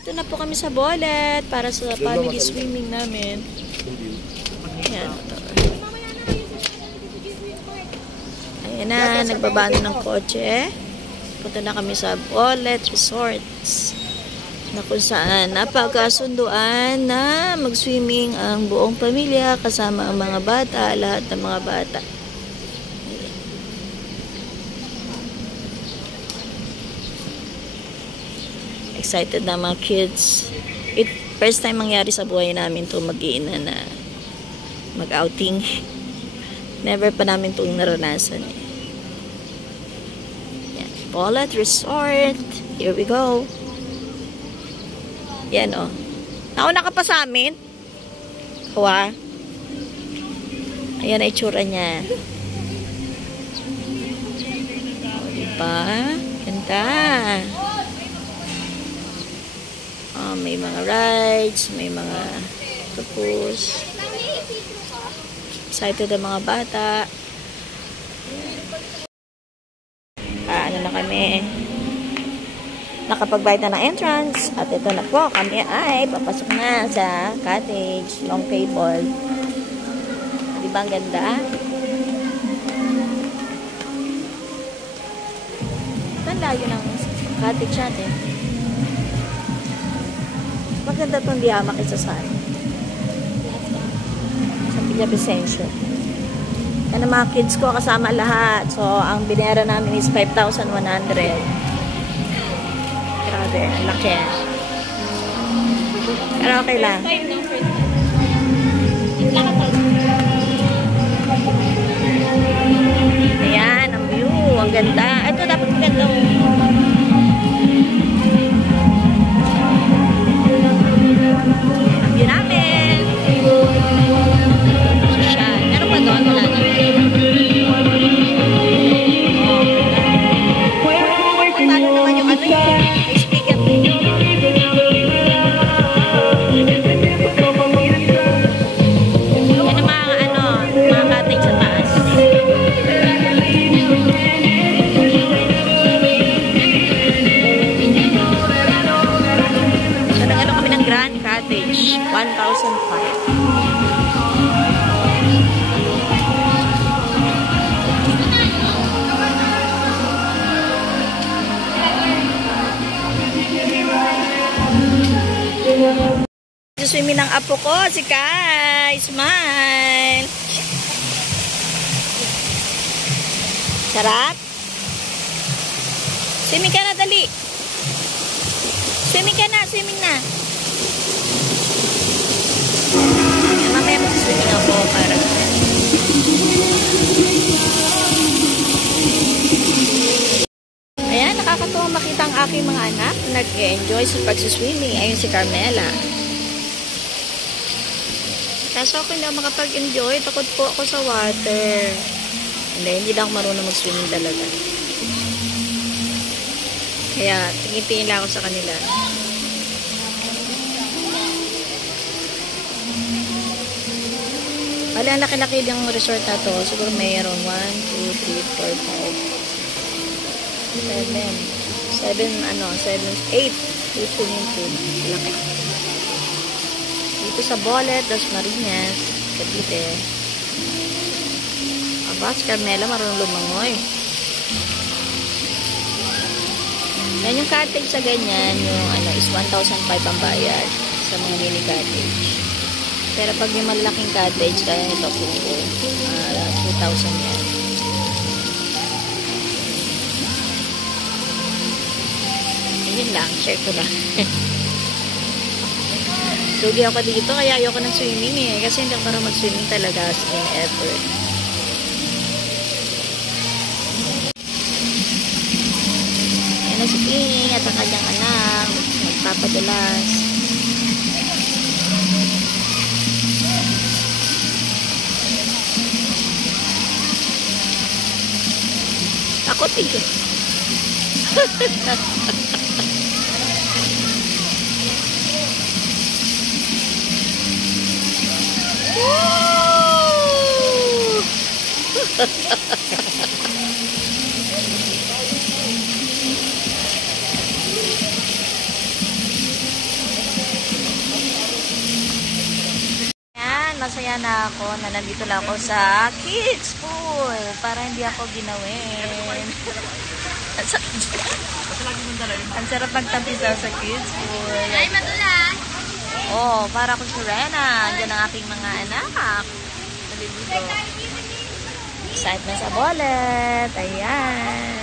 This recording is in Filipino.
Ito na po kami sa Bolet para sa family swimming namin. Ayan. Ayan na, nagbaba na ng kotse. Punta na kami sa Bolet Resorts na kung saan napagkasunduan na mag-swimming ang buong pamilya kasama ang mga bata, lahat ng mga bata. Excited na mga kids. First time mangyari sa buhay namin to mag-iina na mag-outing. Never pa namin itong naranasan. Yan. Bolet Resort. Here we go. Yan o. Nauna ka pa sa amin. Kawa. Ayan ang itsura niya. O, diba? Ganda. May mga rides, may mga tapos. Excited ang mga bata. Ano na kami. Nakapagbayad na ng entrance. At ito na po, kami ay papasok na sa cottage. Long table. Diba ang ganda? Ito layo ng cottage natin. Maganda itong Diama kaysa saan. Sa Villa Vicencio. Yan ang mga kids ko kasama lahat. So, ang binera namin is 5,100. Grabe, ang laki. Pero okay lang. Ayan, ang view. Ang ganda. Ito dapat maganda. Ang view namin. Social. Meron pa doon? Wala na. Paano naman yung ano yung speaker? Yan ang mga ano, mga cottage sa taas. So, nag-ano kami ng Grand Cottage. 1,005. Swimming ng apo ko, si Kai. Smile. Sarap. Swimming ka na, dali. Swimming ka na, swimming na. Mamaya mag-swimming ako para. Ayan, nakakatuwa makita ang aking mga anak na nag-enjoy sa pag-swimming. Ayun si Carmela. Kaso ako hindi ako makapag-enjoy. Takot po ako sa water. Hindi lang ako marunong mag-swimming talaga. Kaya, tingin-tingin lang ako sa kanila. Wala, ang laki-laki yung resort na to. Siguro mayroon 1, 2, 3, 4, 5, 7, 8 swimming pool. Laki. Dito sa Bolet, Las Marinas, Cavite. Aba, si Carmela marunong lumangoy. Yan yung cottage sa ganyan, yung is 1,500 ang bayad sa mga mini cottage. Pero pag yung malaking cottage, kaya ito po, 2,000 yan. Yun lang, share ko lang. Lugi ako dito, kaya ayoko ng swimming eh. Kasi hindi ako parang mag-swimming talaga as in ever. Yan na si King at ang kanyang anak. Magpapadulas. Takot eh. masaya na ako na nandito lang ako sa kids pool para hindi ako ginawin. Ang sarap magtampisaw sa kids pool. Ay, madulas! Oh, para akong si Rena. Andiyan ang aking mga anak. Naliligo. Excitement sa bolet. Ayan.